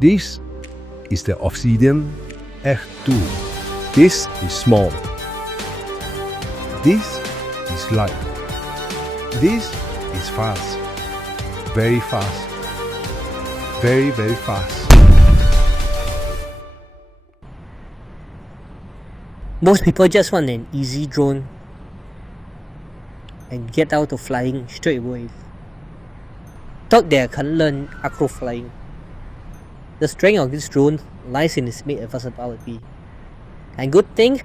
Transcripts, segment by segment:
This is the Obsidian F2. This is small. This is light. This is fast. Very fast. Very, very fast. Most people just want an easy drone and get out of flying straight away. Thought they can learn acro flying. The strength of this drone lies in its mid versatility. And good thing,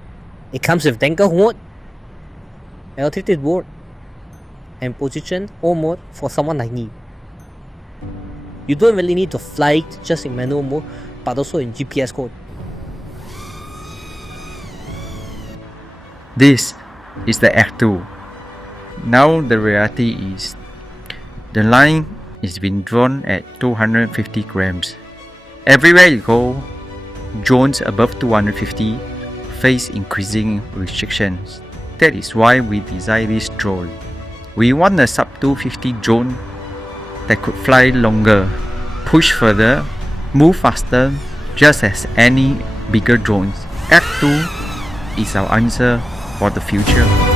it comes with tanker mode, altitude mode, and position or mode for someone like me. You don't really need to fly it just in manual mode, but also in GPS code. This is the F2. Now the reality is, the line is being drawn at 250 grams. Everywhere you go, drones above 250 face increasing restrictions. That is why we designed this drone. We want a sub-250 drone that could fly longer, push further, move faster, just as any bigger drones. F2 is our answer for the future.